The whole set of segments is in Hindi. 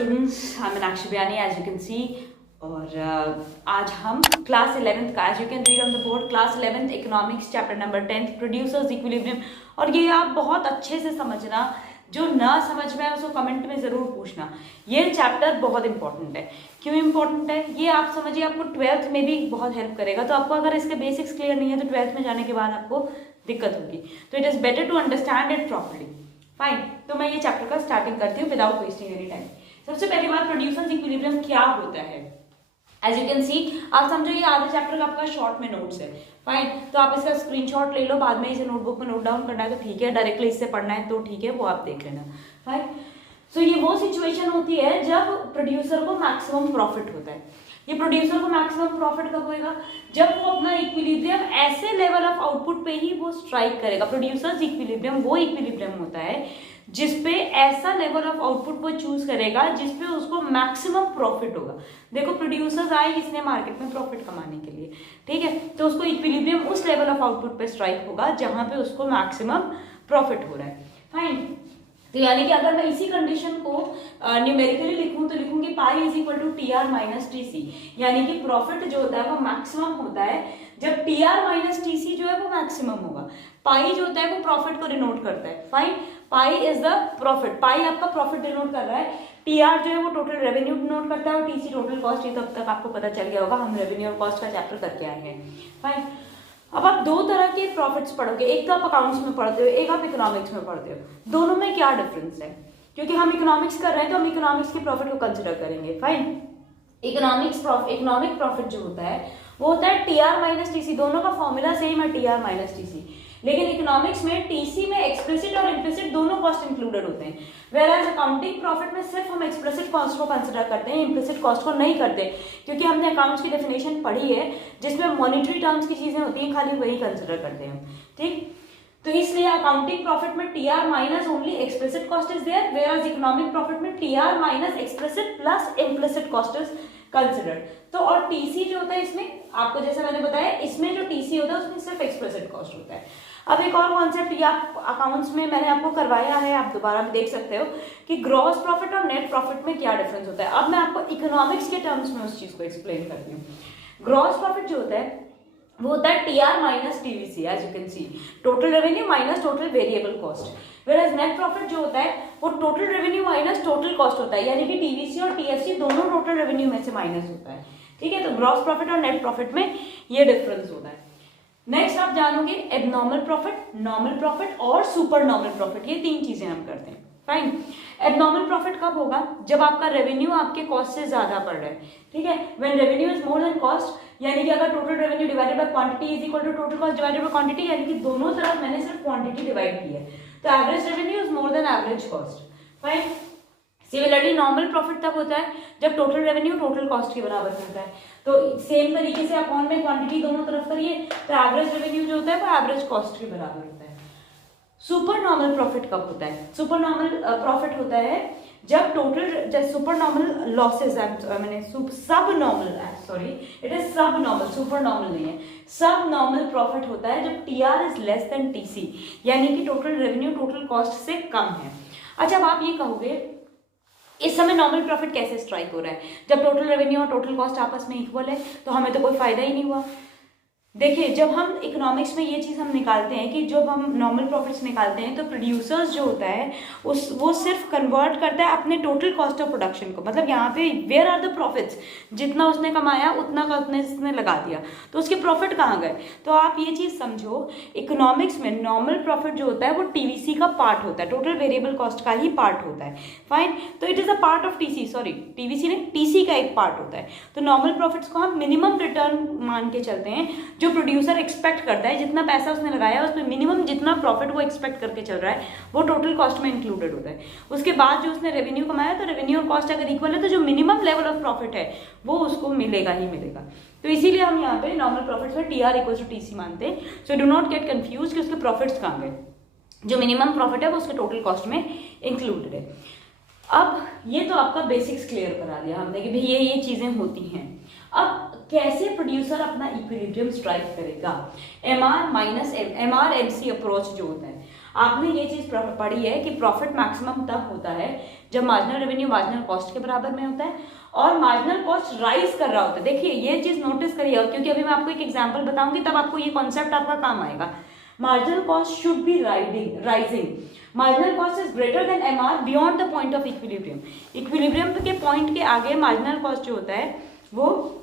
students, I'm Meenakshi Bayani, as you can see. और आज हम क्लास 11th का, as you can read on the board, class 11th economics chapter number 10 producers equilibrium. और ये आप बहुत अच्छे से समझना, जो ना समझ में है उसको कमेंट में ज़रूर पूछना। ये चैप्टर बहुत इंपॉर्टेंट है। क्यों इंपॉर्टेंट है ये आप समझिए, आपको 12th में भी बहुत हेल्प करेगा। तो आपको अगर इसके बेसिक्स क्लियर नहीं है तो 12th में जाने के बाद आपको दिक्कत होगी। तो it is better to understand it properly. Fine, तो मैं ये चैप्टर का स्टार्टिंग करती हूँ विदाउट वेस्टिंग एनी टाइम। सबसे पहली बात, प्रोड्यूसर्स इक्विलिब्रियम क्या होता है। एज यू कैन सी, आप समझो ये आधे चैप्टर का आपका शॉर्ट में नोट्स है। फाइन, तो आप इसका स्क्रीनशॉट ले लो, बाद में इसे नोटबुक में नोट डाउन करना है तो ठीक है, डायरेक्टली इससे पढ़ना है तो ठीक है, वो आप देख लेना। फाइन, सो ये वो सिचुएशन होती है जब प्रोड्यूसर को मैक्सिमम प्रॉफिट होता है। ये प्रोड्यूसर को मैक्सिमम प्रॉफिट कब होएगा, जब वो अपना इक्विलिब्रियम ऐसे लेवल ऑफ आउटपुट पे ही वो स्ट्राइक करेगा। प्रोड्यूसर्स इक्विलिब्रियम वो इक्विलिब्रियम होता है जिसपे ऐसा लेवल ऑफ आउटपुट वो चूज करेगा जिसपे उसको मैक्सिमम प्रॉफिट होगा। देखो, प्रोड्यूसर्स आए इसने मार्केट में प्रॉफिट कमाने के लिए, ठीक है, तो उसको इक्विलिब्रियम उस लेवल ऑफ आउटपुट पे स्ट्राइक होगा जहां पे उसको मैक्सिमम प्रॉफिट हो रहा है। फाइन, तो यानी कि अगर मैं इसी कंडीशन को न्यूमेरिकली लिखूं तो लिखूंगी pi is equal to T R minus T C, यानी कि प्रॉफिट जो होता है वो मैक्सिमम होता है जब T R minus T C जो है वो मैक्सिमम होगा। पाई जो होता है वो प्रॉफिट को डिनोट करता है। Fine, pi is the profit, pi आपका प्रॉफिट डिनोट कर रहा है। टी आर जो है वो टोटल रेवेन्यू डिनोट करता है और टी सी टोटल कॉस्ट। ये तो अब तक आपको पता चल गया होगा, हम रेवेन्यू और कॉस्ट का चैप्टर करके आए हैं। फाइन, अब आप दो तरह के प्रॉफिट्स पढ़ोगे, एक तो आप अकाउंट्स में पढ़ते हो, एक आप इकोनॉमिक्स में पढ़ते हो। दोनों में क्या डिफरेंस है, क्योंकि हम इकोनॉमिक्स कर रहे हैं तो हम इकोनॉमिक्स के प्रॉफिट को कंसिडर करेंगे। फाइन, इकोनॉमिक प्रॉफिट जो होता है वो होता है T R minus T C. दोनों का फॉर्मूला सेम है, T R minus T C, लेकिन इकोनॉमिक्स में टीसी में एक्सप्लिसिट और इम्प्लिसिट दोनों कॉस्ट इंक्लूडेड होते हैं। वेराज अकाउंटिंग प्रॉफिट में सिर्फ हम एक्सप्लिसिट कॉस्ट को कंसिडर करते हैं, इम्प्लिसिट कॉस्ट को नहीं करते, क्योंकि हमने अकाउंट्स की डेफिनेशन पढ़ी है जिसमें मॉनिटरी टर्म्स की चीजें होती हैं, खाली वही कंसिडर करते हैं। ठीक, तो इसलिए अकाउंटिंग प्रॉफिट में T R minus only explicit cost is there, whereas economic profit में T R minus explicit plus implicit cost is considered. तो और टीसी जो होता है इसमें, आपको जैसा मैंने बताया, इसमें जो टीसी होता है उसमें सिर्फ एक्सप्लिसिट कॉस्ट होता है। अब एक और कॉन्सेप्ट ये आप अकाउंट्स में मैंने आपको करवाया है, आप दोबारा भी देख सकते हो कि ग्रॉस प्रॉफिट और नेट प्रॉफिट में क्या डिफरेंस होता है। अब मैं आपको इकोनॉमिक्स के टर्म्स में उस चीज को एक्सप्लेन करती हूँ। ग्रॉस प्रॉफिट जो होता है वो होता है T R minus TVC, as you can see, total revenue minus total variable cost. Whereas net profit जो होता है वो total revenue minus total cost होता है, यानी कि टीवीसी और टीएफसी दोनों टोटल रेवेन्यू में से माइनस होता है। ठीक है, तो ग्रॉस प्रॉफिट और नेट प्रॉफिट में ये डिफरेंस होता है। नेक्स्ट आप जानोगे एबनॉर्मल प्रॉफिट, नॉर्मल प्रॉफिट और सुपर नॉर्मल प्रॉफिट, ये तीन चीजें हम करते हैं। फाइन, एबनॉर्मल प्रॉफिट कब होगा, जब आपका रेवेन्यू आपके कॉस्ट से ज्यादा पड़ रहा है। ठीक है, when revenue is more than cost, यानी कि अगर total revenue divided by quantity is equal to total cost divided by quantity, यानी कि दोनों तरफ मैंने सिर्फ क्वांटिटी डिवाइड की है, तो average revenue is more then average cost. Fine, similarly normal profit तब होता है जब टोटल रेवेन्यू टोटल कॉस्ट के बराबर होता है। तो सेम तरीके से अपॉन में क्वांटिटी दोनों तरफ करिए तो एवरेज रेवेन्यू जो होता है वो एवरेज कॉस्ट के बराबर होता है। सुपर नॉर्मल प्रॉफिट कब होता है, सुपर नॉर्मल प्रॉफिट होता है जब टोटल, सुपर नॉर्मल लॉसेज, मैंने सब नॉर्मल, सॉरी इट इज सब नॉर्मल, सुपर नॉर्मल नहीं है, सब नॉर्मल प्रॉफिट होता है जब T are is less than TC, यानी कि टोटल रेवेन्यू टोटल कॉस्ट से कम है। अच्छा, अब आप ये कहोगे इस समय नॉर्मल प्रॉफिट कैसे स्ट्राइक हो रहा है, जब टोटल रेवेन्यू और टोटल कॉस्ट आपस में इक्वल है तो हमें तो कोई फायदा ही नहीं हुआ। देखिए, जब हम इकोनॉमिक्स में ये चीज़ हम निकालते हैं कि जब हम नॉर्मल प्रॉफिट्स निकालते हैं तो प्रोड्यूसर्स जो होता है वो सिर्फ कन्वर्ट करता है अपने टोटल कॉस्ट ऑफ प्रोडक्शन को, मतलब यहाँ पे वेयर आर द प्रॉफिट्स, जितना उसने कमाया उतना का उसने लगा दिया, तो उसके प्रॉफिट कहाँ गए। तो आप ये चीज़ समझो, इकोनॉमिक्स में नॉर्मल प्रॉफिट जो होता है वो टीवीसी का पार्ट होता है, टोटल वेरिएबल कॉस्ट का ही पार्ट होता है। फाइन, तो it is a part of TC, sorry TVC नहीं, टीसी का एक पार्ट होता है। तो नॉर्मल प्रॉफिट्स को हम मिनिमम रिटर्न मान के चलते हैं, जो प्रोड्यूसर एक्सपेक्ट करता है, जितना पैसा उसने लगाया उसमें मिनिमम जितना प्रॉफिट वो एक्सपेक्ट करके चल रहा है वो टोटल कॉस्ट में इंक्लूडेड होता है। उसके बाद जो उसने रेवेन्यू कमाया, तो रेवेन्यू और कॉस्ट अगर इक्वल है तो जो मिनिमम लेवल ऑफ प्रॉफिट है वो उसको मिलेगा ही मिलेगा। तो इसीलिए हम यहाँ पे नॉर्मल प्रॉफिट्स में T R equal to T C मानते हैं। So do not get confuse कि उसके प्रॉफिट्स कहाँ गए, जो मिनिमम प्रॉफिट है वो उसके टोटल कॉस्ट में इंक्लूडेड है। अब ये तो आपका बेसिक्स क्लियर करा दिया हमने कि भाई ये चीजें होती हैं। अब कैसे प्रोड्यूसर अपना इक्विलिब्रियम स्ट्राइक करेगा, एमआर एमसी अप्रोच जो होता है। आपने ये चीज पढ़ी है कि प्रॉफिट मैक्सिमम तब होता है जब मार्जिनल रेवेन्यू मार्जिनल कॉस्ट के बराबर में होता है और मार्जिनल कॉस्ट राइज कर रहा होता है। देखिए ये चीज नोटिस करिए, क्योंकि अभी मैं आपको एक एग्जांपल बताऊंगी तब आपको ये कॉन्सेप्ट आपका काम आएगा। Marginal cost should be rising, marginal cost is greater than MR beyond the point of equilibrium. Equilibrium के पॉइंट के आगे मार्जिनल कॉस्ट जो होता है वो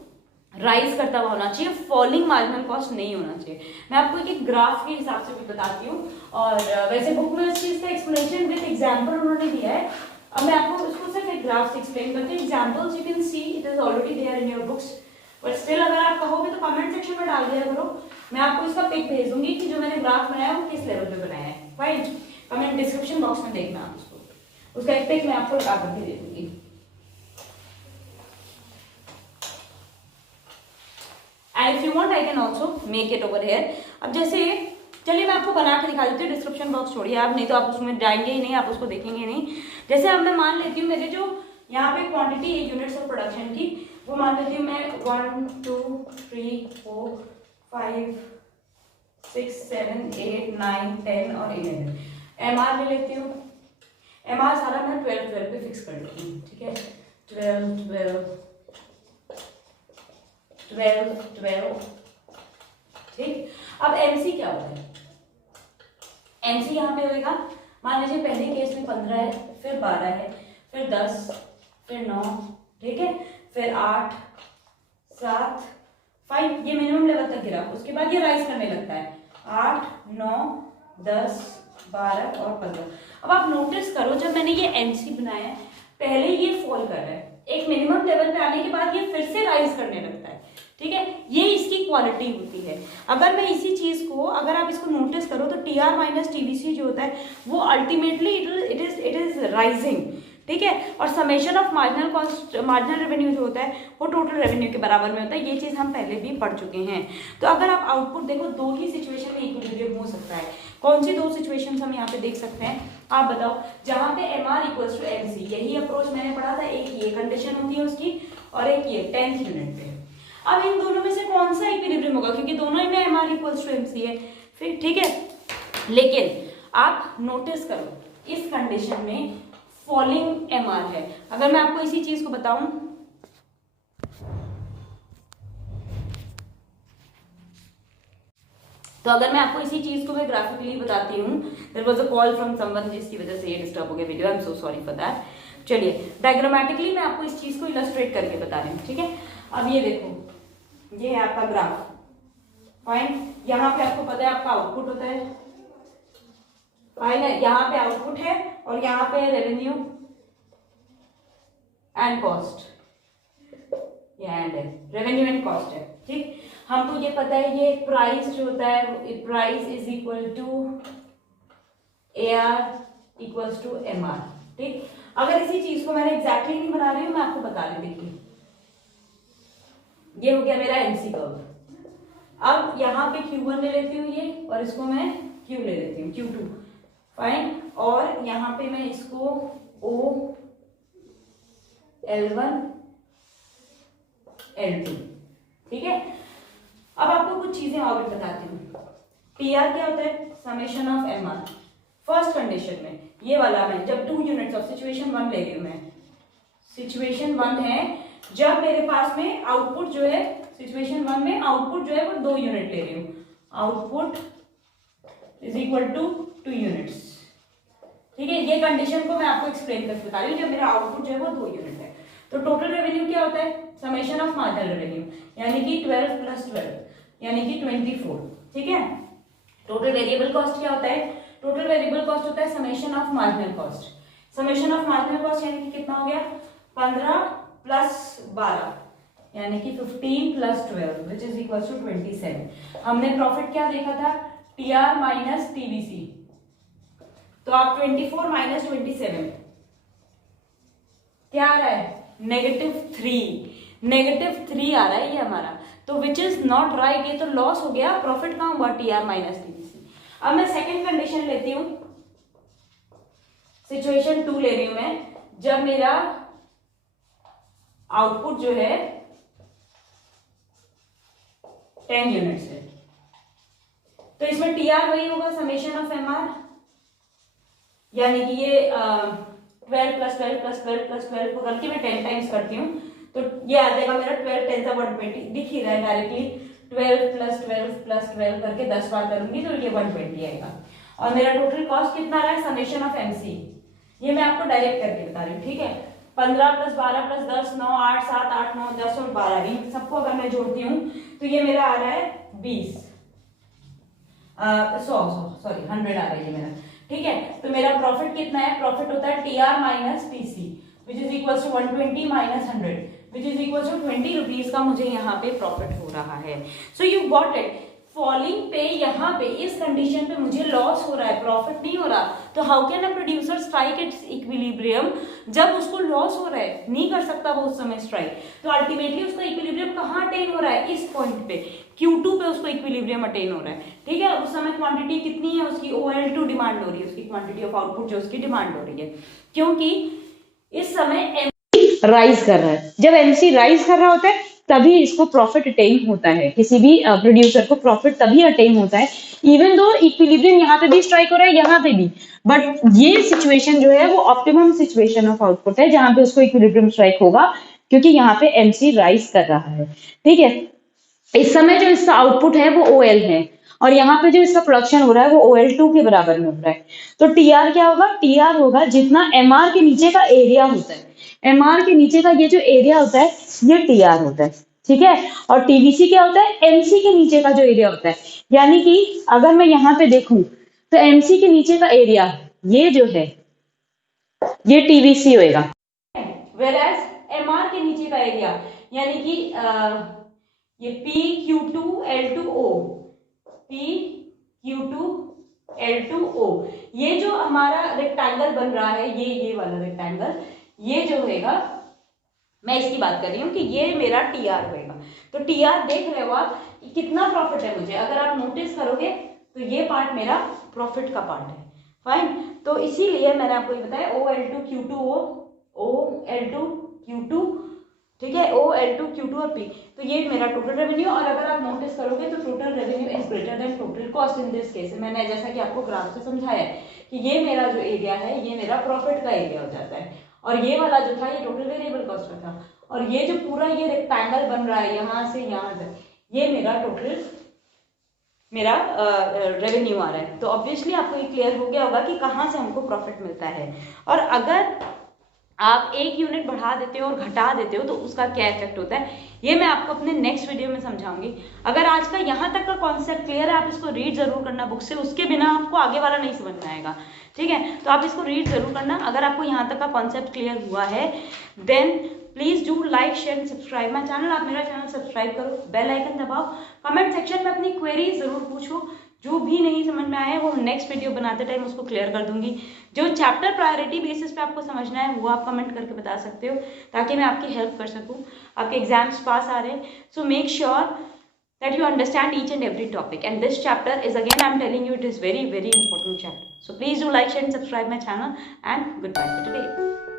राइज करता हुआ होना चाहिए, फॉलिंग मार्जिनल कॉस्ट नहीं होना चाहिए। मैं आपको एक ग्राफ के हिसाब से भी बताती हूँ, और वैसे बुक में इस चीज का एक्सप्लेनेशन विद एग्जांपल उन्होंने दिया है। अब मैं आपको उसको सिर्फ एक ग्राफ से एक्सप्लेन करती हूँ। Examples you can see it is already there in your books, but still अगर आप कहोगे तो कमेंट सेक्शन में डाल दिया करो। मैं आपको इसका पिक भेज दूंगी कि जो मैंने ग्राफ बनाया वो किस लेवल पे बनाया है। फाइन, कमेंट डिस्क्रिप्शन बॉक्स में देखना आप उसको, उसका एक पिक मैं आपको लगा करके दे दूंगी। And if you want I can also make it over here. अब जैसे चलिए मैं आपको बना के दिखा देती हूँ, डिस्क्रिप्शन बॉक्स छोड़िए आप, नहीं तो आप उसमें जाएंगे ही नहीं, आप उसको देखेंगे नहीं। जैसे अब मैं मान लेती हूँ मेरे जो यहाँ पे क्वांटिटी है यूनिट्स ऑफ प्रोडक्शन की, वो मान लेती हूँ मैं 1 2 3 4 5 6 7 8 9 10 और 11। एमआर ले लेती हूँ, एमआर सारा मैं 12 पे फिक्स कर लेती हूँ, ठीक है। 12 ठीक। अब एमसी क्या होता है? एमसी यहाँ पे होगा, मान लीजिए पहले केस में 15 है, फिर 12 है, फिर 10, फिर 9, ठीक है, फिर 8 7 5, ये मिनिमम लेवल तक गिरा, उसके बाद ये राइज करने लगता है 8 9 10 12 और 15। अब आप नोटिस करो जब मैंने ये एमसी बनाया पहले ये फॉल कर रहा है, एक मिनिमम लेवल पे आने के बाद ये फिर से राइज करने लगता है, ठीक है। ये इसकी क्वालिटी होती है। अगर मैं इसी चीज को, अगर आप इसको नोटिस करो तो टी आर माइनस टीबीसी जो होता है वो अल्टीमेटली इट इज राइजिंग, ठीक है। और summation of marginal cost, marginal revenue जो होता है वो टोटल रेवेन्यू के बराबर में होता है। ये चीज हम पहले भी पढ़ चुके हैं। तो अगर आप आउटपुट देखो, दो ही सिचुएशन में इक्विलिब्रियम हो सकता है। कौन सी दो सिचुएशंस हम यहाँ पे देख सकते हैं, आप बताओ। जहाँ पे एमआर इक्वल्स टू एमसी, यही अप्रोच मैंने पढ़ा था, एक ये कंडीशन होती है उसकी और एक ये 10th यूनिट पे। अब इन दोनों में से कौन सा इक्विलिब्रियम होगा, क्योंकि दोनों ही में एमआर इक्वल्स टू एमसी है, फिर ठीक है। लेकिन आप नोटिस करो इस कंडीशन में फॉलिंग एमआर है। अगर मैं आपको इसी चीज को बताऊं, तो अगर मैं आपको इसी चीज को मैं ग्राफिकली बताती हूँ, there was a call from someone जिसकी वजह से ये डिस्टर्ब हो गया video, I am so sorry for that. चलिए डायग्रामेटिकली मैं आपको इस चीज को इलस्ट्रेट करके बता रही हूँ, ठीक है। अब ये देखो, ये है आपका ग्राफ, फाइन। यहाँ पे आपको पता है आपका आउटपुट होता है, फाइन है, यहाँ पे आउटपुट है और यहाँ पे रेवेन्यू एंड कॉस्ट, ये एंड है, रेवेन्यू एंड कॉस्ट है, ठीक। हमको ये पता है ये प्राइस जो होता है, price is equal to AR equals to MR, ठीक। अगर इसी चीज को मैंने एग्जैक्टली नहीं बना रही हूँ, मैं आपको बता रही, देखिए ये हो गया मेरा MC कर्व। अब यहाँ पे Q1 ले लेती हूँ ये, और इसको मैं Q ले लेती हूँ, Q2, फाइन। और यहाँ पे मैं इसको O L1 L2, ठीक है। अब आपको कुछ चीजें और भी बताती हूँ। PR क्या होता है, summation of MR। First condition में ये वाला मैं जब 2 यूनिट्स ऑफ सिचुएशन 1 ले रही हूँ, मैं सिचुएशन 1 है जब मेरे पास में आउटपुट जो है, सिचुएशन 1 में आउटपुट जो है वो 2 यूनिट ले रही हूँ, output is equal to 2 units, ठीक है। ये कंडीशन को मैं आपको एक्सप्लेन करके बता रही हूँ, जब मेरा आउटपुट जो है वो 2 यूनिट है। तो टोटल रेवेन्यू क्या होता है, समेशन ऑफ मार्जिनल रेवेन्यू, यानी कि 12 + 12 यानी कि 24, ठीक है। टोटल वेरिएबल कॉस्ट क्या होता है, टोटल वेरिएबल कॉस्ट होता है summation of marginal cost. Summation of marginal cost यानी कि कितना हो गया, 15 + 12 यानी कि 15 + 12 विच इज इक्वल टू 27। हमने प्रॉफिट क्या देखा था, TR माइनस TBC, तो आप 24 - 27 क्या आ रहा है, -3 आ रहा है ये हमारा, तो विच इज नॉट राइट, ये तो लॉस हो गया। प्रॉफिट कहाँ हुआ, TR माइनस TBC। अब मैं सेकेंड कंडीशन लेती हूँ, सिचुएशन 2 ले रही हूं मैं, जब मेरा आउटपुट जो है 10 यूनिट्स है, तो इसमें TR वही होगा, समेशन ऑफ MR यानी कि ये 12 प्लस 12 प्लस 12 प्लस 12 को करके मैं 10 टाइम्स करती हूँ, तो ये आ जाएगा मेरा 12 10 120, दिख ही रहा है डायरेक्टली। 12 प्लस 12 प्लस 12 करके 10 बार करूंगी तो ये 120 आएगा। और मेरा टोटल कॉस्ट कितना रहा है, समेशन ऑफ एमसी, ये मैं आपको डायरेक्ट करके बता रही हूँ, ठीक है। 15 प्लस 12 प्लस 10 9 8 7 8 9 10 और 12, इन सबको अगर मैं जोड़ती हूँ तो ये मेरा आ रहा है 20 सॉरी 100 आ रहा है ये मेरा, ठीक है। तो मेरा प्रॉफिट कितना है, प्रॉफिट होता है TR minus TC which is equal to 120 minus 100 which is equal to 20 rupees का मुझे यहाँ पे प्रॉफिट हो रहा है। So you got it, falling पे यहाँ पे इस कंडीशन पे मुझे लॉस हो रहा है, प्रॉफिट नहीं हो रहा, तो how can a producer strike it's equilibrium, जब उसको लॉस हो रहा है, नहीं कर सकता वो उस समय स्ट्राइक, तो अल्टीमेटली उसका इक्विलिब्रियम कहाँ अटेन हो रहा है, इस पॉइंट पे Q2 पे उसको इक्विलिब्रियम अटेन हो रहा है, ठीक है। उस समय क्वांटिटी कितनी है उसकी, OL2 डिमांड हो रही है, उसकी क्वांटिटी ऑफ आउटपुट जो उसकी डिमांड हो रही है, क्योंकि इस समय राइज कर रहा है। जब MC राइज कर रहा होता है तभी इसको प्रॉफिट अटेन होता है, किसी भी प्रोड्यूसर को प्रॉफिट तभी अटेन होता है, इवन दो इक्विलिब्रियम यहाँ पे भी स्ट्राइक हो रहा है, यहाँ पे भी, बट ये सिचुएशन जो है वो ऑप्टिमम सिचुएशन ऑफ आउटपुट है जहां पे उसको इक्विलिब्रियम स्ट्राइक होगा, क्योंकि यहाँ पे MC राइज कर रहा है, ठीक है। इस समय जो इसका आउटपुट है वो OL है, और यहाँ पे जो इसका प्रोडक्शन हो रहा है वो OL2 के बराबर में हो रहा है, तो TR क्या होगा, TR होगा जितना MR के नीचे का एरिया होता है, MR के नीचे का ये जो एरिया होता है ये TR होता है, ठीक है। और TVC क्या होता है, MC के नीचे का जो एरिया होता है, यानी कि अगर मैं यहाँ पे देखूं तो MC के नीचे का एरिया ये जो है ये TVC होएगा, whereas MR के नीचे का एरिया यानी कि ये PQ2L2O, PQ2L2O, ये जो हमारा रेक्टेंगल बन रहा है, ये वाला रेक्टेंगल, ये जो होगा, मैं इसकी बात कर रही हूँ कि ये मेरा TR होगा। तो TR देख रहे हो आप कितना प्रॉफिट है मुझे, अगर आप नोटिस करोगे तो ये पार्ट मेरा प्रॉफिट का पार्ट है, फाइन। तो इसीलिए मैंने आपको ये बताया OL2Q2O, OL2Q2, ठीक है, OL2Q2 और P, तो ये मेरा टोटल रेवेन्यू, और अगर आप नोटिस करोगे तो total revenue is greater than total cost in this case. मैंने जैसा कि आपको ग्राफ से समझाया है कि ये मेरा जो एरिया है ये मेरा प्रॉफिट का एरिया हो जाता है, और ये वाला जो था ये टोटल वेरिएबल कॉस्ट का था, और ये जो पूरा ये रेक्टेंगल बन रहा है यहाँ से यहाँ तक, ये मेरा टोटल मेरा रेवेन्यू आ रहा है। तो ऑब्वियसली आपको ये क्लियर हो गया होगा कि कहाँ से हमको प्रॉफिट मिलता है, और अगर आप एक यूनिट बढ़ा देते हो और घटा देते हो तो उसका क्या इफेक्ट होता है, ये मैं आपको अपने नेक्स्ट वीडियो में समझाऊंगी। अगर आज का यहाँ तक का कॉन्सेप्ट क्लियर है, आप इसको रीड जरूर करना बुक से, उसके बिना आपको आगे वाला नहीं समझ में आएगा, ठीक है। तो आप इसको रीड जरूर करना। अगर आपको यहाँ तक का कॉन्सेप्ट क्लियर हुआ है then please do like share and subscribe my channel. आप मेरा चैनल सब्सक्राइब करो, बेल आइकन दबाओ, कमेंट सेक्शन में अपनी क्वेरी जरूर पूछो, जो भी नहीं समझ में आया वो नेक्स्ट वीडियो बनाते टाइम उसको क्लियर कर दूंगी। जो चैप्टर प्रायोरिटी बेसिस पे आपको समझना है वो आप कमेंट करके बता सकते हो, ताकि मैं आपकी हेल्प कर सकूं। आपके एग्जाम्स पास आ रहे हैं, so make sure that you understand each and every topic, and this chapter is, again I'm telling you, it is very important chapter. So please do like, share and subscribe my channel, and goodbye for today.